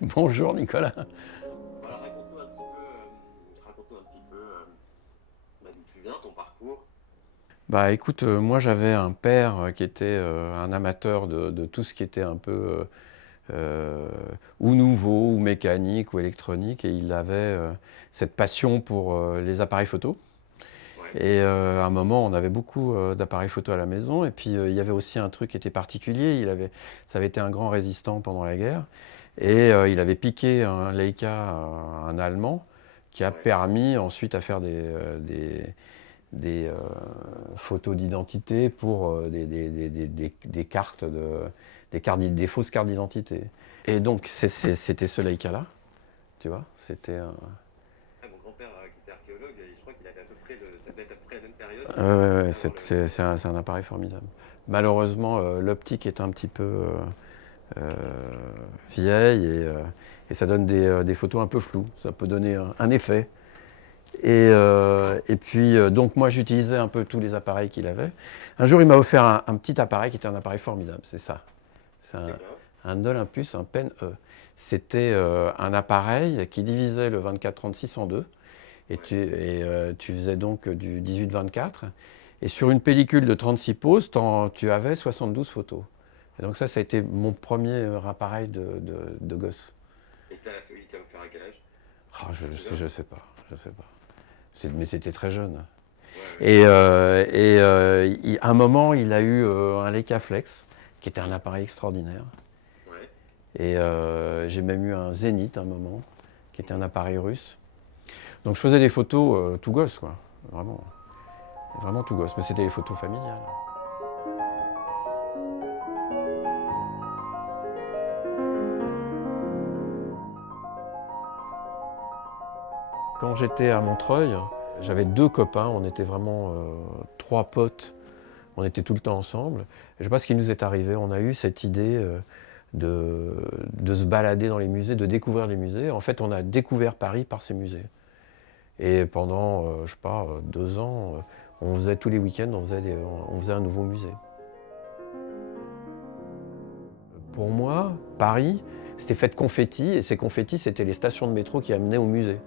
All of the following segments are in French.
Bonjour Nicolas. Voilà, raconte-nous un petit peu d'où tu viens, ton parcours. Bah écoute, moi j'avais un père qui était un amateur de tout ce qui était un peu euh, ou nouveau, ou mécanique, ou électronique, et il avait cette passion pour les appareils photo. Ouais, Et à un moment, on avait beaucoup d'appareils photo à la maison, et puis il y avait aussi un truc qui était particulier. Ça avait été un grand résistant pendant la guerre, et il avait piqué un Leica à un Allemand, qui a ouais, permis ensuite à faire des photos d'identité pour des cartes des fausses cartes d'identité. Et donc c'était ce Leica-là, tu vois, c'était un... ouais. Mon grand-père qui était archéologue, je crois qu'il avait à peu près, ça devait être à peu près la même période, Ouais, ouais, ouais, d'avoir le même. c'est un appareil formidable. Malheureusement, l'optique est un petit peu euh, vieille et ça donne des photos un peu floues. Ça peut donner un effet. Et puis, donc moi, j'utilisais un peu tous les appareils qu'il avait. Un jour, il m'a offert un petit appareil qui était un appareil formidable, c'est ça. C'est C'est quoi? un Olympus, un Pen E. C'était un appareil qui divisait le 24-36 en deux. Ouais. Tu faisais donc du 18-24. Et sur une pellicule de 36 poses, tu avais 72 photos. Et donc ça a été mon premier appareil de gosse. Et il t'a offert à quel âge? Ah, C'était jeune? je sais pas, je sais pas. Mais c'était très jeune. Ouais, ouais, À un moment, il a eu un Leica Flex, qui était un appareil extraordinaire. ouais. Et j'ai même eu un Zénith à un moment, qui était un Mhm. appareil russe. Donc je faisais des photos tout gosse, quoi. Vraiment, vraiment tout gosse. Mais c'était des photos familiales. Quand j'étais à Montreuil, j'avais deux copains. On était vraiment trois potes. On était tout le temps ensemble. Je ne sais pas ce qui nous est arrivé. On a eu cette idée de se balader dans les musées, de découvrir les musées. En fait, on a découvert Paris par ces musées. Et pendant, je ne sais pas, 2 ans, on faisait tous les week-ends, on faisait un nouveau musée. Pour moi, Paris, c'était fait de confettis, et ces confettis, c'était les stations de métro qui amenaient au musée.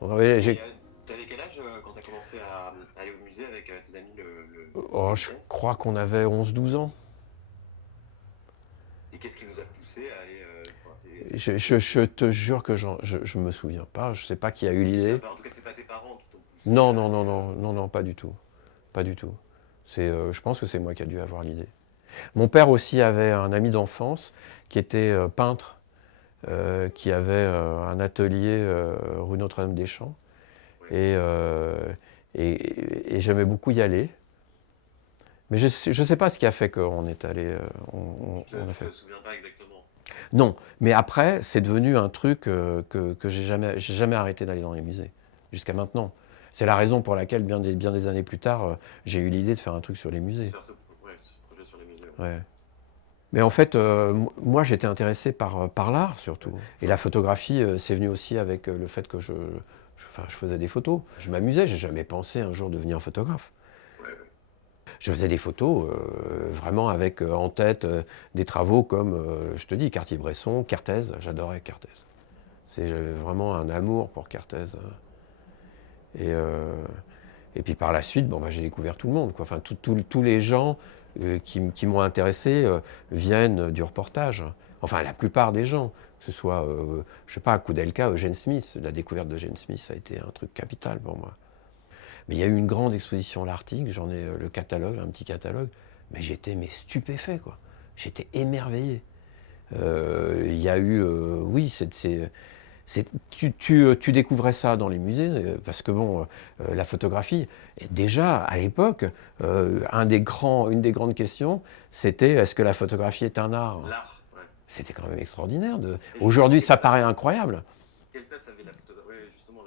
Donc, Et t'avais quel âge quand t'as commencé à aller au musée avec tes amis le je week-end? crois qu'on avait 11-12 ans. Et qu'est-ce qui vous a poussé à aller. Enfin, c'est Je te jure que je me souviens pas, je sais pas qui a eu tu te souviens l'idée. pas? En tout cas, c'est pas tes parents qui t'ont poussé Non, à non, aller non, non, au non, musée. non, pas du tout. Pas du tout. Je pense que c'est moi qui a dû avoir l'idée. Mon père aussi avait un ami d'enfance qui était peintre, Ouais, qui avait un atelier rue Notre-Dame-des-Champs. ouais. Et, et j'aimais beaucoup y aller. Mais je ne sais pas ce qui a fait qu'on est allé. On a Tu fait. te souviens pas exactement. Non, mais après, c'est devenu un truc que j'ai jamais arrêté d'aller dans les musées, jusqu'à maintenant. C'est la raison pour laquelle, bien des années plus tard, j'ai eu l'idée de faire un truc sur les De musées. faire ouais, ce projet sur les musées. Ouais. Ouais. Mais en fait, moi, j'étais intéressé par l'art surtout. Ouais. Et la photographie, c'est venu aussi avec le fait que enfin, je faisais des photos. Je m'amusais, j'ai jamais pensé un jour devenir photographe. Ouais, ouais. Je faisais des photos vraiment avec en tête des travaux comme, je te dis, Cartier-Bresson, Cartez. J'adorais Cartez. J'avais vraiment un amour pour Cartez. Et, euh, et puis par la suite, bon, bah, j'ai découvert tout le monde, quoi. Enfin, tous les gens qui m'ont intéressé viennent du reportage. Enfin, la plupart des gens, que ce soit, je sais pas, Koudelka, Eugène Smith. La découverte d'Eugène Smith, ça a été un truc capital pour moi. Mais il y a eu une grande exposition à l'Arctique, j'en ai le catalogue, un petit catalogue, mais j'étais stupéfait, quoi. J'étais émerveillé. Il y a eu, oui, tu découvrais ça dans les musées, parce que bon, la photographie, et déjà à l'époque, une des grandes questions, c'était est-ce que la photographie est un art? L'art, ouais. C'était quand même extraordinaire. Et justement, Aujourd'hui, ça paraît incroyable. quelle place avait la photographie? Ouais, justement,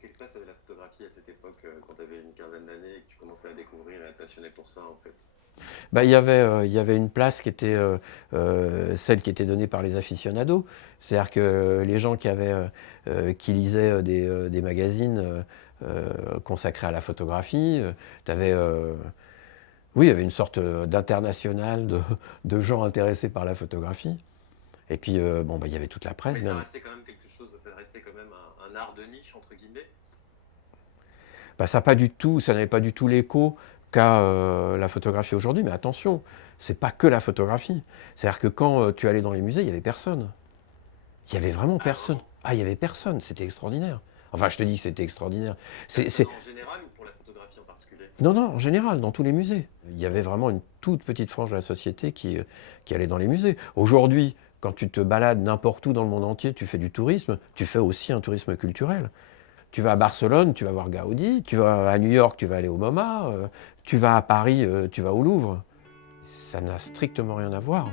quelle place avait la photographie à cette époque, quand tu avais une quinzaine d'années et que tu commençais à découvrir et à te passionner pour ça, en fait? Bah, il y avait une place qui était celle qui était donnée par les aficionados. C'est-à-dire que les gens qui lisaient des magazines consacrés à la photographie, oui, il y avait une sorte d'international de gens intéressés par la photographie. Et puis, bon, il y avait toute la presse. Mais ça Bien. restait quand même quelque chose, ça restait quand même un art de niche, entre guillemets. Ça n'avait pas du tout l'écho qu'a la photographie aujourd'hui. Mais attention, c'est pas que la photographie. C'est-à-dire que quand tu allais dans les musées, il y avait personne. Il y avait vraiment personne. Vraiment. Ah, il y avait personne. C'était extraordinaire. Enfin, je te dis que c'était extraordinaire. Personne en général ou pour la photographie en particulier? Non, non, en général, dans tous les musées. Il y avait vraiment une toute petite frange de la société qui allait dans les musées. Aujourd'hui, quand tu te balades n'importe où dans le monde entier, tu fais du tourisme, tu fais aussi un tourisme culturel. Tu vas à Barcelone, tu vas voir Gaudi, tu vas à New York, tu vas aller au MoMA, tu vas à Paris, tu vas au Louvre. Ça n'a strictement rien à voir.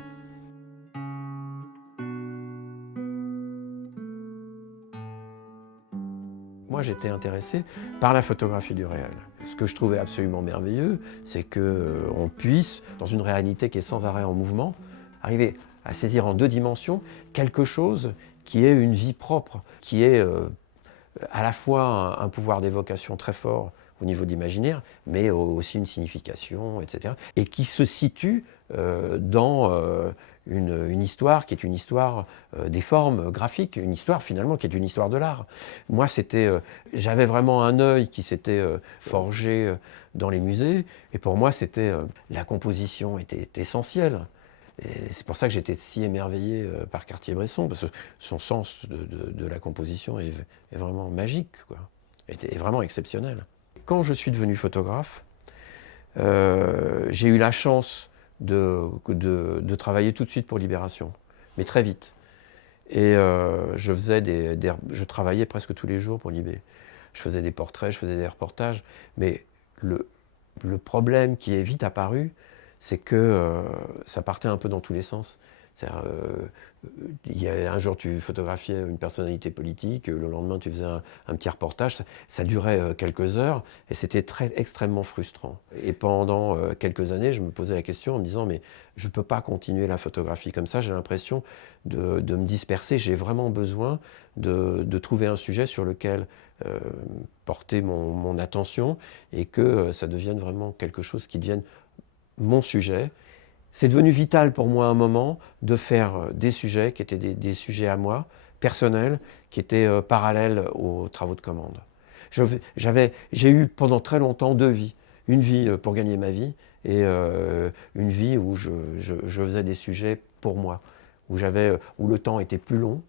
Moi, j'étais intéressé par la photographie du réel. Ce que je trouvais absolument merveilleux, c'est qu'on puisse, dans une réalité qui est sans arrêt en mouvement, arriver à saisir en 2 dimensions quelque chose qui est une vie propre, qui est à la fois un pouvoir d'évocation très fort au niveau d'imaginaire, mais aussi une signification, etc. Et qui se situe dans une histoire qui est une histoire des formes graphiques, une histoire finalement qui est une histoire de l'art. Moi, j'avais vraiment un œil qui s'était forgé dans les musées, et pour moi, la composition était essentielle. Et c'est pour ça que j'étais si émerveillé par Cartier-Bresson, parce que son sens de la composition est vraiment magique, quoi. Est vraiment exceptionnel. Quand je suis devenu photographe, j'ai eu la chance de travailler tout de suite pour Libération, mais très vite. Et je travaillais presque tous les jours pour Libé. Je faisais des portraits, je faisais des reportages, mais le problème qui est vite apparu, c'est que ça partait un peu dans tous les sens. Un jour, tu photographiais une personnalité politique, le lendemain, tu faisais un petit reportage. Ça durait quelques heures et c'était extrêmement frustrant. Et pendant quelques années, je me posais la question en me disant, mais je ne peux pas continuer la photographie comme ça, j'ai l'impression de me disperser. J'ai vraiment besoin de trouver un sujet sur lequel porter mon attention et que ça devienne vraiment quelque chose qui devienne mon sujet. C'est devenu vital pour moi à un moment de faire des sujets qui étaient des sujets à moi, personnels, qui étaient parallèles aux travaux de commande. J'ai eu pendant très longtemps 2 vies. Une vie pour gagner ma vie et une vie où je faisais des sujets pour moi, où le temps était plus long.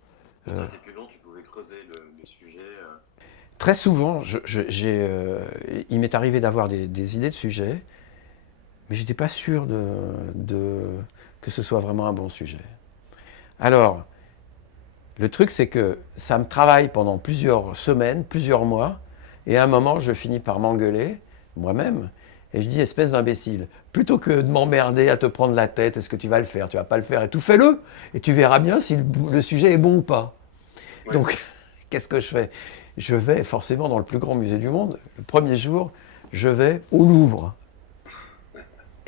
Le temps était plus long, tu pouvais creuser le sujet. Très souvent, il m'est arrivé d'avoir des idées de sujets, mais je n'étais pas sûr que ce soit vraiment un bon sujet. Alors, le truc, c'est que ça me travaille pendant plusieurs semaines, plusieurs mois, et à un moment, je finis par m'engueuler, moi-même, et je dis, espèce d'imbécile, plutôt que de m'emmerder à te prendre la tête, est-ce que tu vas le faire, tu vas pas le faire, et tout, fais-le, et tu verras bien si le sujet est bon ou pas. Ouais. Donc, qu'est-ce que je fais? Je vais forcément dans le plus grand musée du monde. Le premier jour, je vais au Louvre.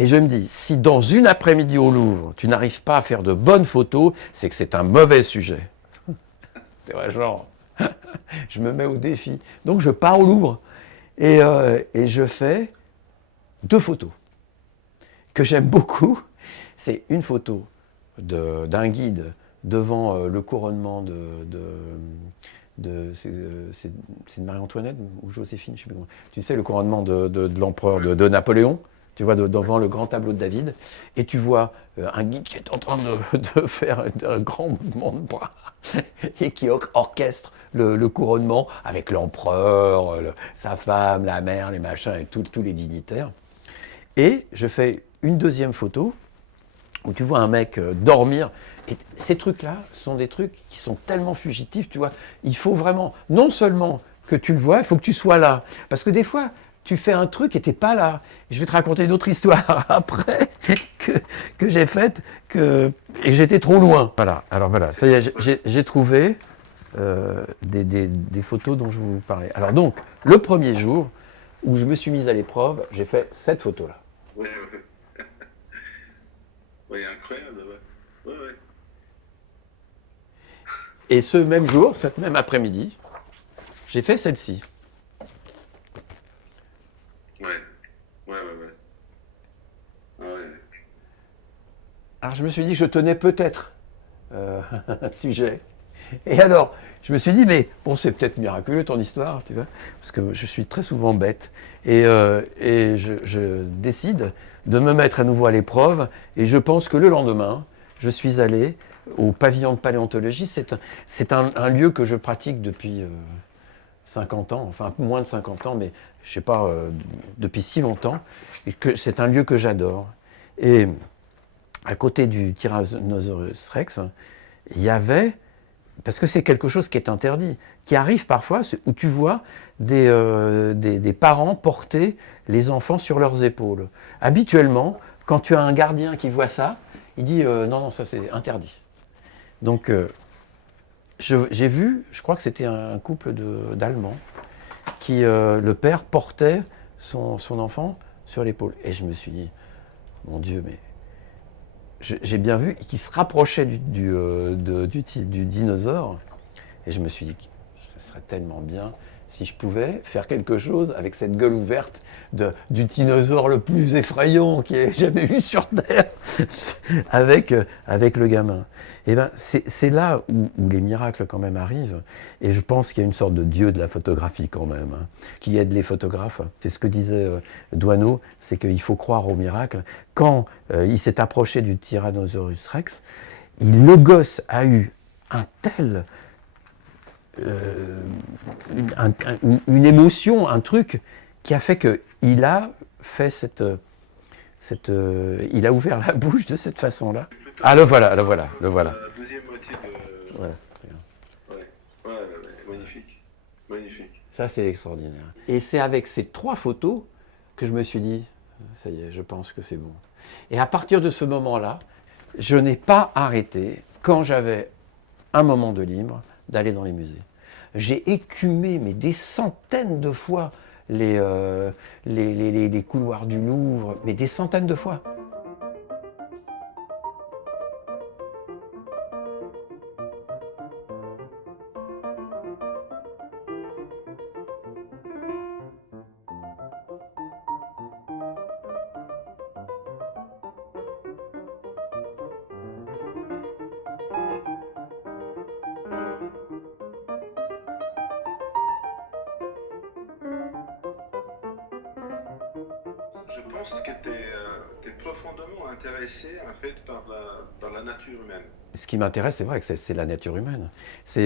Et je me dis, si dans une après-midi au Louvre, tu n'arrives pas à faire de bonnes photos, c'est que c'est un mauvais sujet. C'est vrai, genre, je me mets au défi. Donc je pars au Louvre et je fais 2 photos que j'aime beaucoup. C'est une photo d'un guide devant le couronnement c'est de Marie-Antoinette ou Joséphine, je ne sais plus comment. Tu sais, le couronnement de l'empereur de Napoléon. Tu vois devant le grand tableau de David, et tu vois un guide qui est en train de faire un grand mouvement de bras et qui orchestre le couronnement avec l'empereur, sa femme, la mère, les machins et tous les dignitaires. Et je fais une deuxième photo où tu vois un mec dormir. Et ces trucs-là sont des trucs qui sont tellement fugitifs, tu vois. Il faut vraiment, non seulement que tu le vois, il faut que tu sois là. Parce que des fois, tu fais un truc et t'es pas là. Je vais te raconter une autre histoire après que j'ai faite et j'étais trop loin. Voilà, alors voilà, ça y est, j'ai trouvé des photos dont je vous parlais. Alors donc, le premier jour où je me suis mise à l'épreuve, j'ai fait cette photo-là. Ouais. Oui, incroyable, ouais. Et ce même jour, cette même après-midi, j'ai fait celle-ci. Alors je me suis dit que je tenais peut-être un sujet. Et alors, je me suis dit, mais bon, c'est peut-être miraculeux ton histoire, tu vois, parce que je suis très souvent bête. Et je décide de me mettre à nouveau à l'épreuve, et je pense que le lendemain, je suis allé au pavillon de paléontologie. C'est un lieu que je pratique depuis 50 ans, enfin moins de 50 ans, mais je ne sais pas, depuis si longtemps, et que c'est un lieu que j'adore. Et à côté du Tyrannosaurus Rex, il y avait, parce que c'est quelque chose qui est interdit, qui arrive parfois, où tu vois des parents porter les enfants sur leurs épaules. Habituellement, quand tu as un gardien qui voit ça, il dit non, non, ça c'est interdit. Donc j'ai vu, je crois que c'était un couple d'Allemands, qui, le père portait son enfant sur l'épaule. Et je me suis dit, mon Dieu, mais j'ai bien vu qu'il se rapprochait du dinosaure. Et je me suis dit que ce serait tellement bien si je pouvais faire quelque chose avec cette gueule ouverte du dinosaure le plus effrayant qui ait jamais eu sur Terre, avec le gamin. Et ben, c'est là où les miracles quand même arrivent. Et je pense qu'il y a une sorte de dieu de la photographie quand même, hein, qui aide les photographes. C'est ce que disait Doisneau, c'est qu'il faut croire au miracle. Quand il s'est approché du Tyrannosaurus Rex, le gosse a eu un tel... une émotion, un truc qui a fait qu'il a fait il a ouvert la bouche de cette façon-là. Ah, le voilà. La deuxième moitié de... Voilà. Ouais, magnifique. Magnifique. Ça, c'est extraordinaire. Et c'est avec ces 3 photos que je me suis dit, ça y est, je pense que c'est bon. Et à partir de ce moment-là, je n'ai pas arrêté, quand j'avais un moment de libre, d'aller dans les musées. J'ai écumé, mais des centaines de fois, les couloirs du Louvre, mais des centaines de fois. Je pense que tu es profondément intéressé en fait par la nature humaine. Ce qui m'intéresse, c'est vrai que c'est la nature humaine. Ce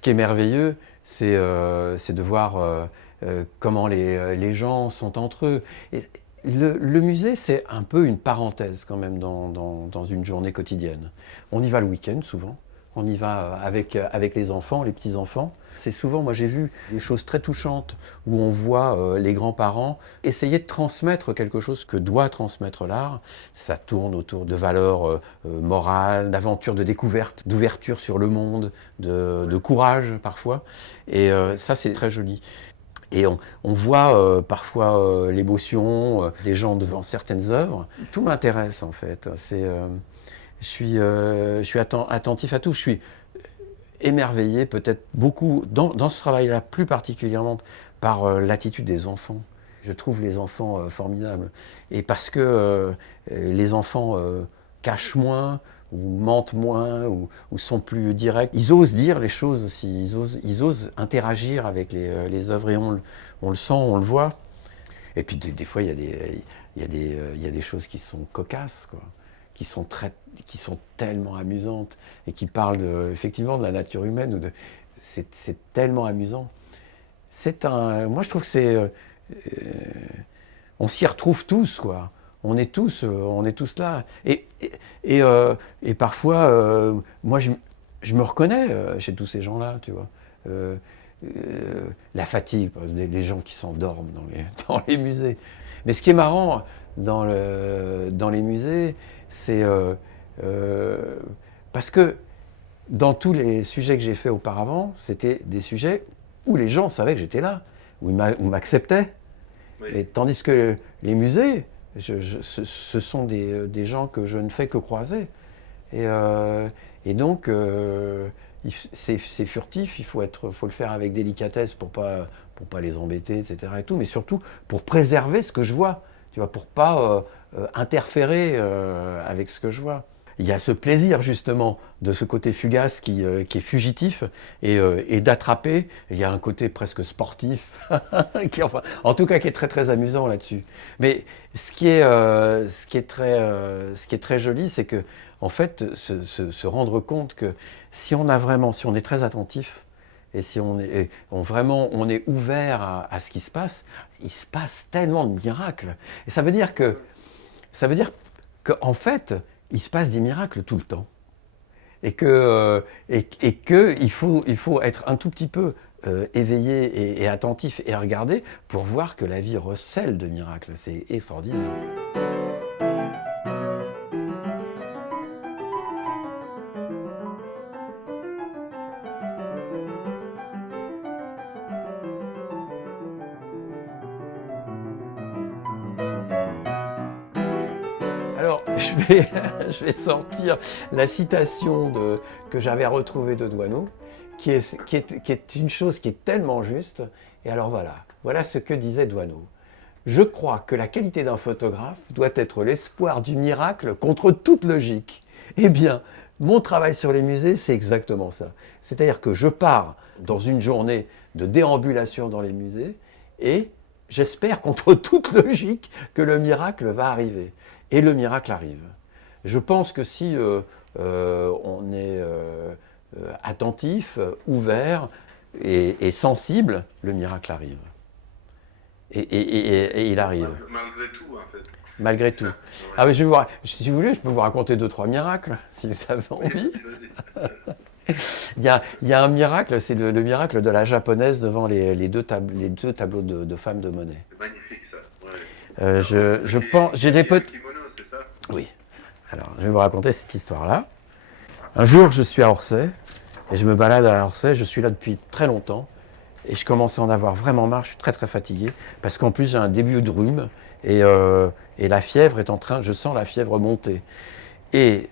qui est merveilleux, c'est de voir comment les gens sont entre eux. Et le musée, c'est un peu une parenthèse quand même dans une journée quotidienne. On y va le week-end souvent, on y va avec les enfants, les petits-enfants. C'est souvent, moi j'ai vu des choses très touchantes où on voit les grands-parents essayer de transmettre quelque chose que doit transmettre l'art. Ça tourne autour de valeurs morales, d'aventures, de découvertes, d'ouverture sur le monde, de courage parfois. Et ça c'est très joli. Et on voit parfois l'émotion des gens devant certaines œuvres. Tout m'intéresse en fait. Je suis attentif à tout. Je suis émerveillé, peut-être beaucoup, dans ce travail-là, plus particulièrement par l'attitude des enfants. Je trouve les enfants formidables. Et parce que les enfants cachent moins, ou mentent moins, ou sont plus directs. Ils osent dire les choses aussi, ils osent interagir avec les œuvres, et on le sent, on le voit. Et puis des fois, il y a des choses qui sont cocasses, quoi, qui sont tellement amusantes et qui parlent effectivement de la nature humaine. C'est tellement amusant. Moi, je trouve que on s'y retrouve tous, quoi. On est tous là. Et parfois, moi, je me reconnais chez tous ces gens-là, tu vois. La fatigue, les gens qui s'endorment dans les musées. Mais ce qui est marrant dans les musées, c'est parce que dans tous les sujets que j'ai faits auparavant, c'était des sujets où les gens savaient que j'étais là, où ils m'acceptaient. Oui. Et tandis que les musées, ce sont des gens que je ne fais que croiser. Et donc, c'est furtif, il faut le faire avec délicatesse pour pas les embêter, etc. Et tout, mais surtout pour préserver ce que je vois, tu vois, pour pas interférer avec ce que je vois. il y a ce plaisir justement de ce côté fugace qui est fugitif et d'attraper. Il y a un côté presque sportif, enfin, en tout cas qui est très très amusant là-dessus. Mais ce qui est très joli, c'est que en fait se rendre compte que si on est très attentif, et si vraiment on est ouvert à ce qui se passe, il se passe tellement de miracles. Et ça veut dire qu'en fait, il se passe des miracles tout le temps. Et qu'il faut être un tout petit peu éveillé et attentif et regarder pour voir que la vie recèle de miracles. C'est extraordinaire. Alors, je vais sortir la citation que j'avais retrouvée de Doisneau, qui est une chose qui est tellement juste. Et alors voilà ce que disait Doisneau. Je crois que la qualité d'un photographe doit être l'espoir du miracle contre toute logique. Eh bien, mon travail sur les musées, c'est exactement ça. C'est-à-dire que je pars dans une journée de déambulation dans les musées et j'espère contre toute logique que le miracle va arriver. Et le miracle arrive. Je pense que si on est attentif, ouvert et sensible, le miracle arrive. Et il arrive. Malgré tout, en fait. Malgré tout. Ouais. Ah oui, si vous voulez, je peux vous raconter 2-3 miracles, si vous avez envie. Il y a un miracle, c'est le miracle de la japonaise devant les deux tableaux de femmes de Monet. C'est magnifique, ça. Je pense, j'ai des petits... Kimono, c'est ça? Oui. Alors, je vais vous raconter cette histoire-là. Un jour, je suis à Orsay, et je me balade à Orsay, je suis là depuis très longtemps, et je commence à en avoir vraiment marre, je suis très très fatigué, parce qu'en plus j'ai un début de rhume, et la fièvre est je sens la fièvre monter. Et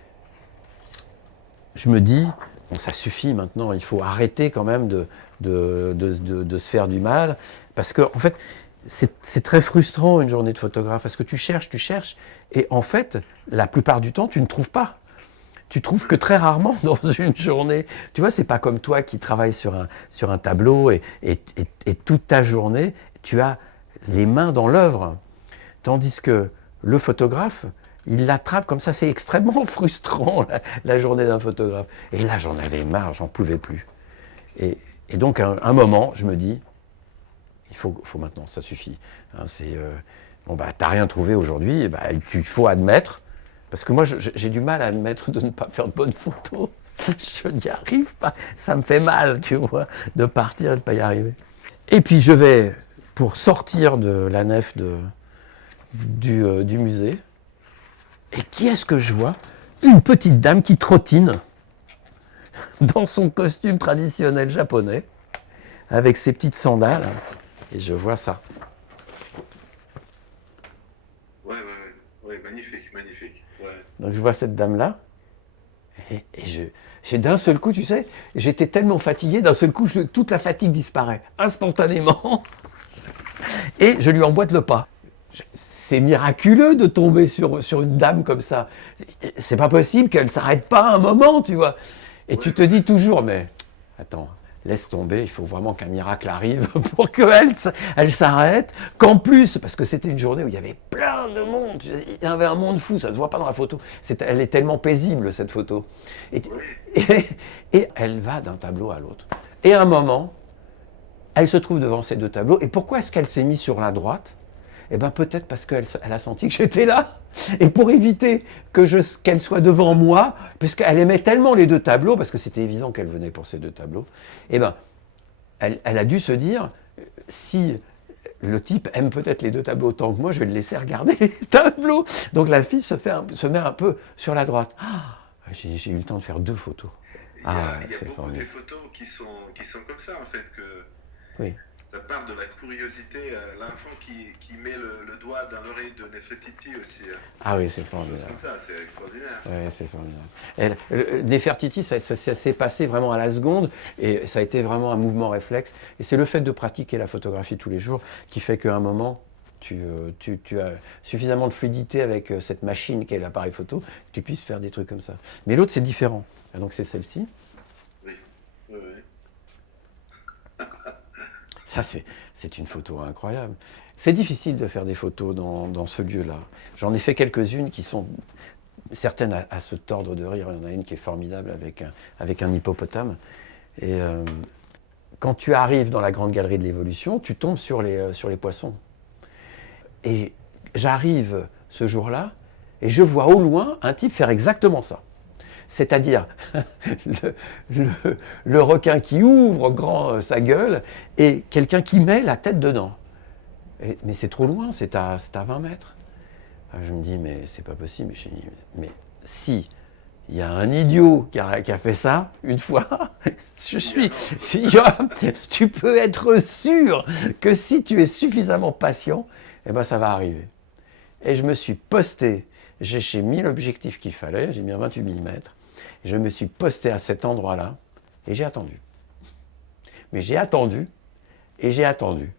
je me dis, bon, ça suffit maintenant, il faut arrêter quand même de se faire du mal, parce que en fait, c'est très frustrant une journée de photographe, parce que tu cherches, et en fait, la plupart du temps, tu ne trouves pas. Tu trouves que très rarement dans une journée. Tu vois, c'est pas comme toi qui travailles sur un tableau et toute ta journée, tu as les mains dans l'œuvre. Tandis que le photographe, il l'attrape comme ça. C'est extrêmement frustrant, la journée d'un photographe. Et là, j'en avais marre, j'en pouvais plus. Et donc, à un moment, je me dis, il faut maintenant, ça suffit. Hein, bon, bah, t'as rien trouvé aujourd'hui, bah, il faut admettre. Parce que moi, j'ai du mal à admettre de ne pas faire de bonnes photos. Je n'y arrive pas. Ça me fait mal, tu vois, de partir et de ne pas y arriver. Et puis, je vais, pour sortir de la nef du musée, et qui est-ce que je vois? Une petite dame qui trottine dans son costume traditionnel japonais, avec ses petites sandales. Et je vois ça. Ouais, magnifique, magnifique. Ouais. Donc je vois cette dame-là, et j'ai d'un seul coup, tu sais, j'étais tellement fatigué, d'un seul coup, toute la fatigue disparaît, instantanément, et je lui emboîte le pas. C'est miraculeux de tomber sur une dame comme ça. C'est pas possible qu'elle ne s'arrête pas un moment, tu vois. Et tu te dis toujours, mais attends, laisse tomber, il faut vraiment qu'un miracle arrive pour qu'elle s'arrête. Qu'en plus, parce que c'était une journée où il y avait plein de monde, il y avait un monde fou, ça ne se voit pas dans la photo. Elle est tellement paisible, cette photo. Et elle va d'un tableau à l'autre. Et à un moment, elle se trouve devant ces deux tableaux. Et pourquoi est-ce qu'elle s'est mise sur la droite? Eh bien, peut-être parce qu'elle a senti que j'étais là. Et pour éviter qu'elle soit devant moi, puisqu'elle aimait tellement les deux tableaux, parce que c'était évident qu'elle venait pour ces deux tableaux, eh bien, elle a dû se dire, si le type aime peut-être les deux tableaux autant que moi, je vais le laisser regarder les tableaux. Donc la fille se met un peu sur la droite. Ah, j'ai eu le temps de faire 2 photos. Il y a beaucoup de photos qui sont comme ça, en fait, que... Oui. Ça part de la curiosité, l'enfant qui met le doigt dans l'oreille de Nefertiti aussi. Ah oui, c'est formidable. Comme ça, c'est extraordinaire. Oui, c'est formidable. Nefertiti, ça s'est passé vraiment à la seconde et ça a été vraiment un mouvement réflexe. Et c'est le fait de pratiquer la photographie tous les jours qui fait qu'à un moment, tu as suffisamment de fluidité avec cette machine qu'est l'appareil photo, que tu puisses faire des trucs comme ça. Mais l'autre, c'est différent. Et donc c'est celle-ci. Oui. Oui, oui. Ça, c'est une photo incroyable. C'est difficile de faire des photos dans ce lieu-là. J'en ai fait quelques-unes qui sont certaines à se tordre de rire. Il y en a une qui est formidable avec un hippopotame. Et quand tu arrives dans la grande galerie de l'évolution, tu tombes sur les poissons. Et j'arrive ce jour-là et je vois au loin un type faire exactement ça. C'est-à-dire le requin qui ouvre grand sa gueule et quelqu'un qui met la tête dedans. Mais c'est trop loin, c'est à 20 mètres. Alors je me dis, mais c'est pas possible. Mais si il y a un idiot qui a fait ça une fois, tu peux être sûr que si tu es suffisamment patient, eh ben ça va arriver. Et je me suis posté, j'ai mis l'objectif qu'il fallait, j'ai mis un 28 mm, je me suis posté à cet endroit-là et j'ai attendu. Mais j'ai attendu, et j'ai attendu,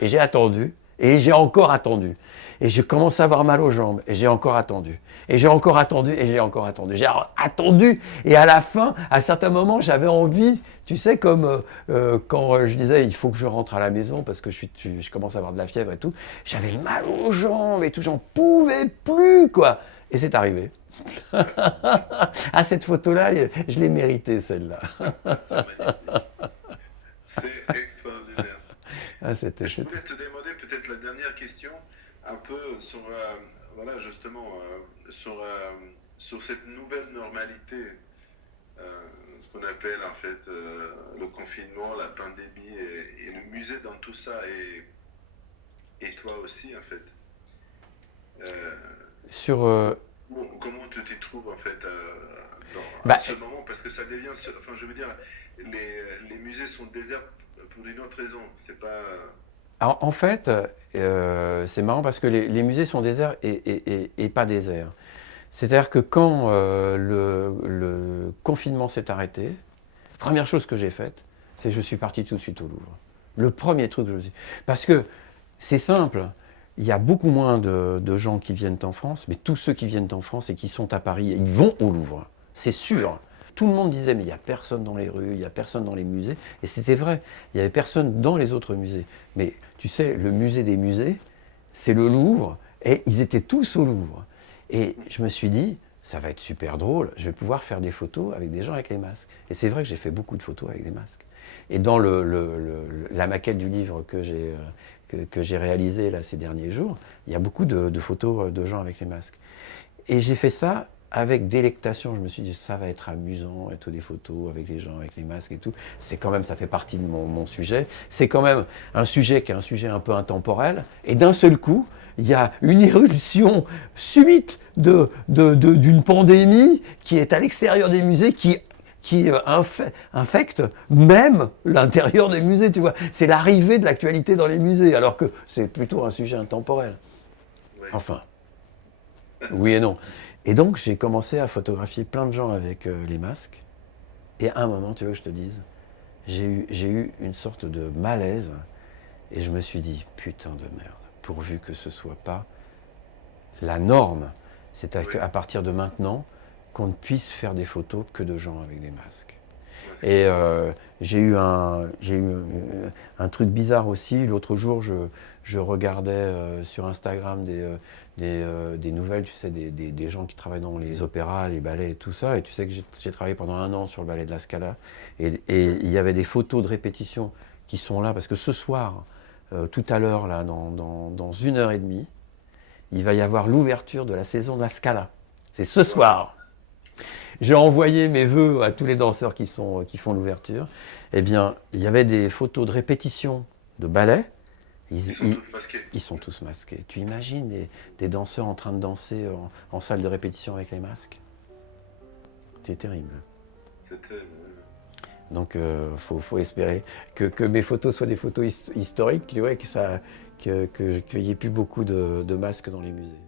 et j'ai attendu, et j'ai encore attendu. Et je commence à avoir mal aux jambes, et j'ai encore attendu. Et j'ai encore attendu, et j'ai encore attendu. J'ai attendu, et à la fin, à certains moments, j'avais envie, tu sais, comme quand je disais, il faut que je rentre à la maison, parce que je commence à avoir de la fièvre et tout. J'avais mal aux jambes et tout, j'en pouvais plus, quoi. Et c'est arrivé. Ah, cette photo-là, je l'ai méritée, celle-là. C'est extraordinaire. Ah, Je voulais te demander peut-être la dernière question, un peu sur, voilà, justement, sur cette nouvelle normalité, ce qu'on appelle en fait le confinement, la pandémie et le musée dans tout ça, et toi aussi en fait. Comment tu t'y trouves en fait à ce moment, parce que ça devient, enfin je veux dire, les musées sont déserts pour une autre raison, c'est pas... Alors, en fait, c'est marrant parce que les musées sont déserts et pas déserts. C'est-à-dire que quand le confinement s'est arrêté, première chose que j'ai faite, c'est que je suis parti tout de suite au Louvre. Le premier truc que je me suis... Parce que c'est simple, il y a beaucoup moins de gens qui viennent en France, mais tous ceux qui viennent en France et qui sont à Paris, ils vont au Louvre, c'est sûr. Tout le monde disait, mais il n'y a personne dans les rues, il n'y a personne dans les musées. Et c'était vrai, il n'y avait personne dans les autres musées. Mais tu sais, le musée des musées, c'est le Louvre, et ils étaient tous au Louvre. Et je me suis dit, ça va être super drôle, je vais pouvoir faire des photos avec des gens avec les masques. Et c'est vrai que j'ai fait beaucoup de photos avec des masques. Et dans la maquette du livre que j'ai réalisé là, ces derniers jours, il y a beaucoup de photos de gens avec les masques. Et j'ai fait ça avec délectation. Je me suis dit, ça va être amusant, et tout, des photos avec les gens, avec les masques et tout. C'est quand même, ça fait partie de mon sujet. C'est quand même un sujet qui est un sujet un peu intemporel. Et d'un seul coup, il y a une éruption subite d'une pandémie qui est à l'extérieur des musées, qui infecte même l'intérieur des musées, tu vois. C'est l'arrivée de l'actualité dans les musées, alors que c'est plutôt un sujet intemporel. Enfin, oui et non. Et donc, j'ai commencé à photographier plein de gens avec les masques. Et à un moment, tu veux que je te dise, j'ai eu une sorte de malaise. Et je me suis dit, putain de merde, pourvu que ce soit pas la norme. C'est à partir de maintenant qu'on ne puisse faire des photos que de gens avec des masques. Et j'ai eu un truc bizarre aussi. L'autre jour, je regardais sur Instagram des nouvelles, tu sais, des gens qui travaillent dans les opéras, les ballets et tout ça. Et tu sais que j'ai travaillé pendant 1 an sur le ballet de la Scala. Et il y avait des photos de répétition qui sont là, parce que ce soir, tout à l'heure, là, dans 1h30, il va y avoir l'ouverture de la saison de la Scala. C'est ce soir. J'ai envoyé mes vœux à tous les danseurs qui font l'ouverture. Eh bien, il y avait des photos de répétition de ballet. Ils sont tous masqués. Tu imagines des danseurs en train de danser en salle de répétition avec les masques? C'est terrible. C'est terrible. Donc, faut espérer que mes photos soient des photos historiques, ouais, qu'il n'y ait plus beaucoup de masques dans les musées.